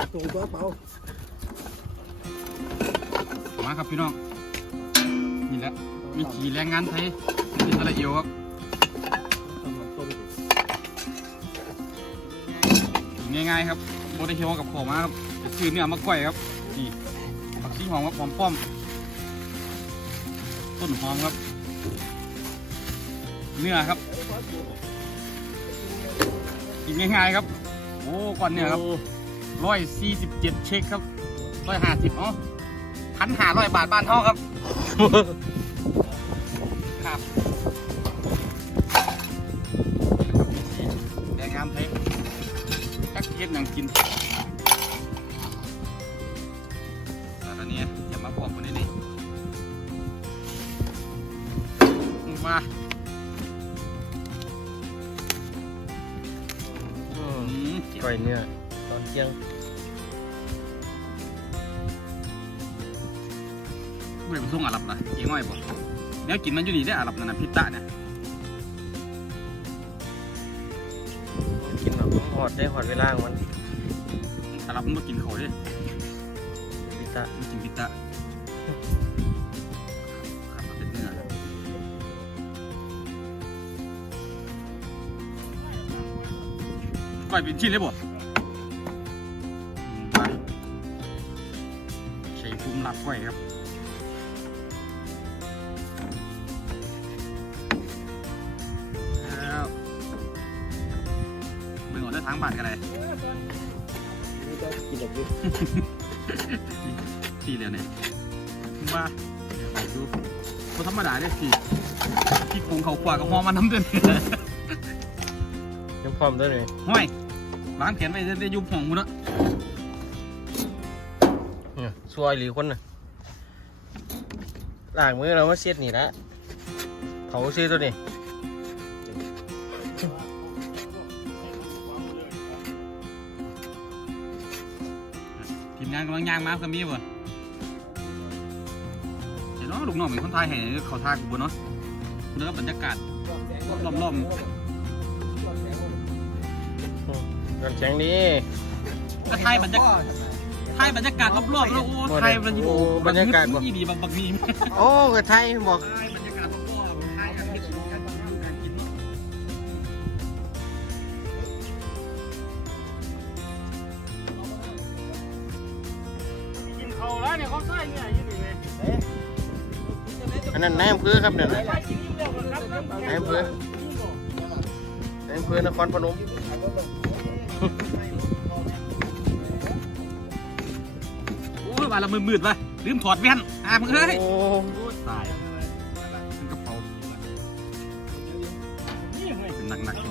ส่งตัวเปล่ามาครับพี่น้อง นี่แหละวิธีแรงงานไทยอิสราเอลครับทำน้ำต้มดิง่ายๆครับโบได้เคี่ยวกับขอมาครับจะซื้อเนื้อมาก้อยครับ นี่ผักชีหอมครับหอมป้อม ต้นหอมครับ เนื้อครับกินง่ายๆครับ โอ้ก่อนเนื้อครับ ร้อยสี่สิบเจ็ดเช็คครับร้อยห้าสิบเนาะพันห้าร้อยบาทบ้านเท่าครับ ครับแรงงานไทยจักเทียนยังกินแต่ตอนนี้อย่ามาบอกคนนี้นี่มาอือืมมก้อยเนื้อตอ นเที่ยงไม่ไปส่งอาหรับนะเกี่ยง่อยบ่เนี่ยกินมันอยู่นี่ได้ออาหรับนั่นนะพิตะเนี่ยกินแบบหอดได้หอดเวลาของมันอาหรับมันไม่กินเขาเด้พิตะมันกินพิตะครับมันเป็นเนื้อก้อยเป็นชิ้นเลยบ่ ก้อยครับแล้วเบิ่งออกได้ทางบ้านกันเลยนี่ก็กินแบบนี้ที่เรียนเนี่ยว่าออกดูคนธรรมดาเนี่ยสิที่โกงเขาขวากับหอมันน้ำเดือนยังพร้อมด้วยเลยห้อยล้างแขนไปได้ยุบห้องกูเนาะเนี่ยซวยหรือคนน่ะ ล้างมือเรามาเสียดนี่ละเขาซื้อตัวนี้ทีมงานกำลังย่างมาก็มีบ่เห็นเนาะลูกน้องเป็นคนไทยให้เขาทายกูบ่เนาะแล้วก็บรรยากาศรอบกันแข็งดีก็ไทยบรรยากาศ ไทยบรรยากาศรอบๆแล้วโอ้ไทยบรรยากาศโอ้บรรยากาศบ่อีดีบักบักมีโอ้กระไทยบอกไทยบรรยากาศรอบๆไทยอันนี้คือการดูการกินเนาะกินเขาแล้วเนี่ยเขาใส่เนี่ยยี่นี่เลยอันนั้นนายอำเภอครับเนี่ยนะไปกินยิ่งเร็วกันครับนายอำเภอนายอำเภอนครพนม โอ้ว่าละมืดๆวะลืมถอดแว่นอ่ามึงเอ้ยโอ้โอ้ยตายมันกระเป๋านี่เว้ยเป็นหนักๆอยู่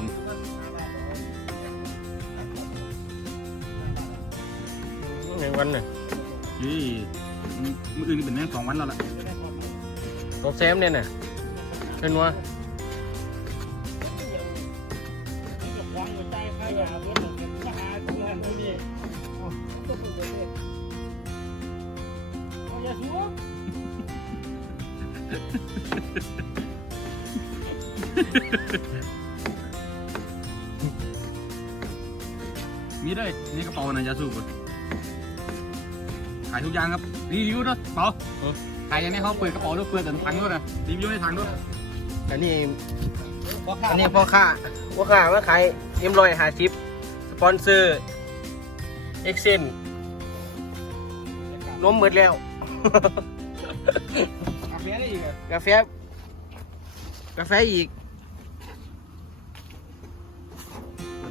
หนึ่งวันน่ะเฮ้ยมืออื่นเป็นแน่สองวันแล้วล่ะตบแซมเนี่ยน่ะเป็นว่า อย่าชัวมีด้วยนี่กระเป๋านะยาสูบขายทุกอย่างครับรีวิวด้วยเป๋าขายอย่างนี้เขาเปิดกระเป๋าด้วยเปิดแต่ถังด้วยนะรีวิวในถังด้วยอันนี้อันนี้พ่อค้าพ่อค้ามาขายเอ็มรอยหาชิปสปอนเซอร์เอ็กเซนนมหมดแล้ว กาแฟได้อีกอะกาแฟ กาแฟอีก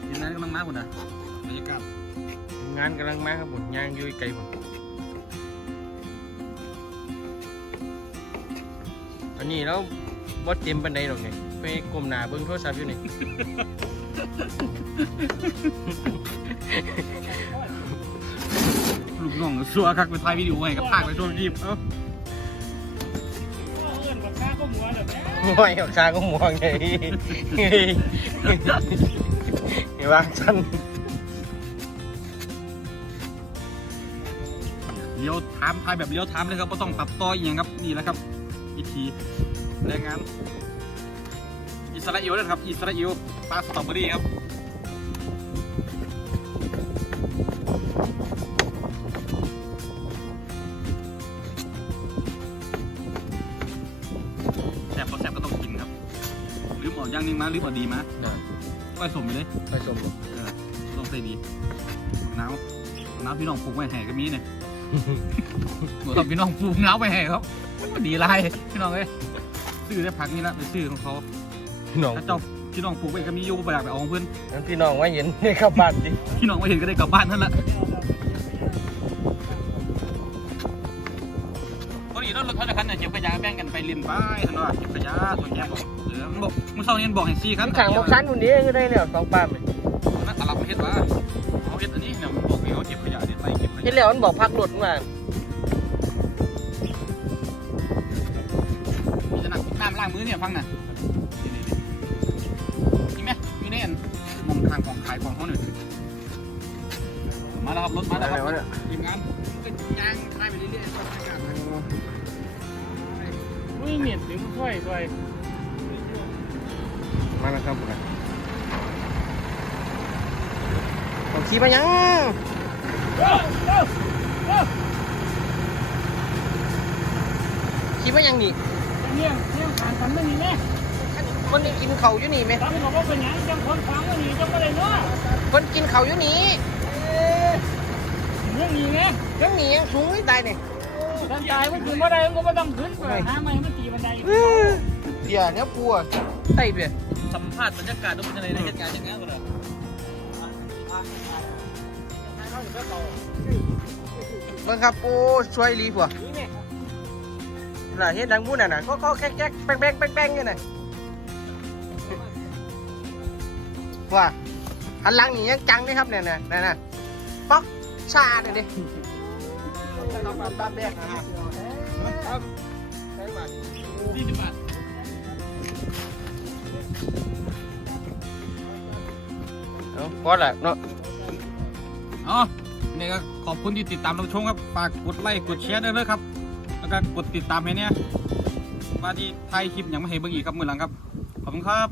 ทีมงานกำลังมาหมดนะบรรยากาศงานกำลังมาครับผมย่างอยู่ไกลผมอันนี้แล้วบดเต็มปันไดหรอกเนี่ยไปกลมหนาเบิ้งโทรศัพท์อยู่นี่ ลูกน้องสัวคักไปถ่ายวิดีโอให้กับภาคไปโดนรีบเอ้าเอิ้นกับข้าก็มัวไงนี่วยกับชาก็ม่วงเลยเห็นว่าฉันเลี้ยวทามถ่ายแบบเลี้ยวทามเลยครับก็ต้องตัดต่ออย่างครับนี่แหละครับวิธีแรงงานอิสราเอลนะครับอิสราเอลปลาสตรอเบอรี่ครับ อย่างหนึงมารีบเอาดีมาก้อยสมไปเลยไปชมเออต้องใส่ดีหนาวหนาวพี่น้องปลูกไว้ให้ก็มีเนี่ยหนูทำพี่น้องปลูกหนาวไปให้ครับมันดีไรพี่น้องเอ้ยซื้อได้ผักนี่ละไปซื้อของเขาพี่น้องถ้าเจ้าพี่น้องปลูกไว้ก็มีอยู่บ่อยากไปเอาของเพื่อนงั้นพี่น้องว่าเห็นในข้าวบ้านดิพี่น้องมาเห็นก็ได้กลับบ้านนั่นแหละ พอดีรถรถเขาจะคันเนี่ยเก็บขยะแบ่งกันไปเรียนไปท่านว่าเก็บขยะส่วนแกบอกเออมันบอกมึงเศร้าเนี่ยบอกให้ซี่ครับขังบอกชั้นคนนี้ก็ได้แล้วสองป้ามเลยนั่นตลับประเทศว่าเขาเฮ็ดอันนี้เนี่ยมันบอกให้เขาเก็บขยะเด็ดไปเก็บขเห็นยะแล้วมันบอกพักรถมามีจะหนักน้ำล้างมือเนี่ยฟังน่ะนี่นี่นี่ไหมอยู่ในอันมองทางของขายของเขาหน่อยมาแล้วครับรถมาแล้วครับทีมงานเป็น ยางคลายไปเรื่อยๆอุ้ยเหม็นถึงถ้วยถ้วยมาแล้วครับผมขี่มายังขี่มายังนี่เนี่ยเนี่ยผ่านฝันไม่มีแม่คนนี้กินเขาวอยู่นี่ไหมตอนนี้บอกว่าเป็นยังจังคนฟังว่านี่จังไม่ได้เนาะคนกินเขาวอยู่นี่เรื่องนี้ไง ยังหนียังสูงไม่ตายเนี่ยท่านตายมันขึ้นมาได้มันก็ม่ต้องขึ้นไปหาไม่มันตีบันไดเดี๋ยวเนี้ยปัวไต่เบียสัมภาษณ์บรรยากาศดูเป็นยังไงในเหตุการณ์อย่างนี้ก็เลยเบิ่งครับโอ้ช่วยรีผัวน่ะเฮ็ดดังบุญน่ะน่ะก็ก็แก๊กแก๊กแป้งแป้งแป้งแป้งอยู่น่ะว่าหันหลังนี่ยังจังนี่ครับเนี่ยน่ะน่ะน่ะป๊อกชาเนี่ยดิ ตามแดกนะฮะครับใช้บัตรสี่สิบบาทเอาพอละเนาะอ๋อนี่ก็ขอบคุณที่ติดตามรับชมครับฝากกดไลค์กดแชร์ด้วยนะครับ แล้วก็กดติดตามให้เนี่ยมาที่ไทยคลิปอย่างไม่เห็นเบิ่งอีกครับมือหลังครับ ขอบคุณครับ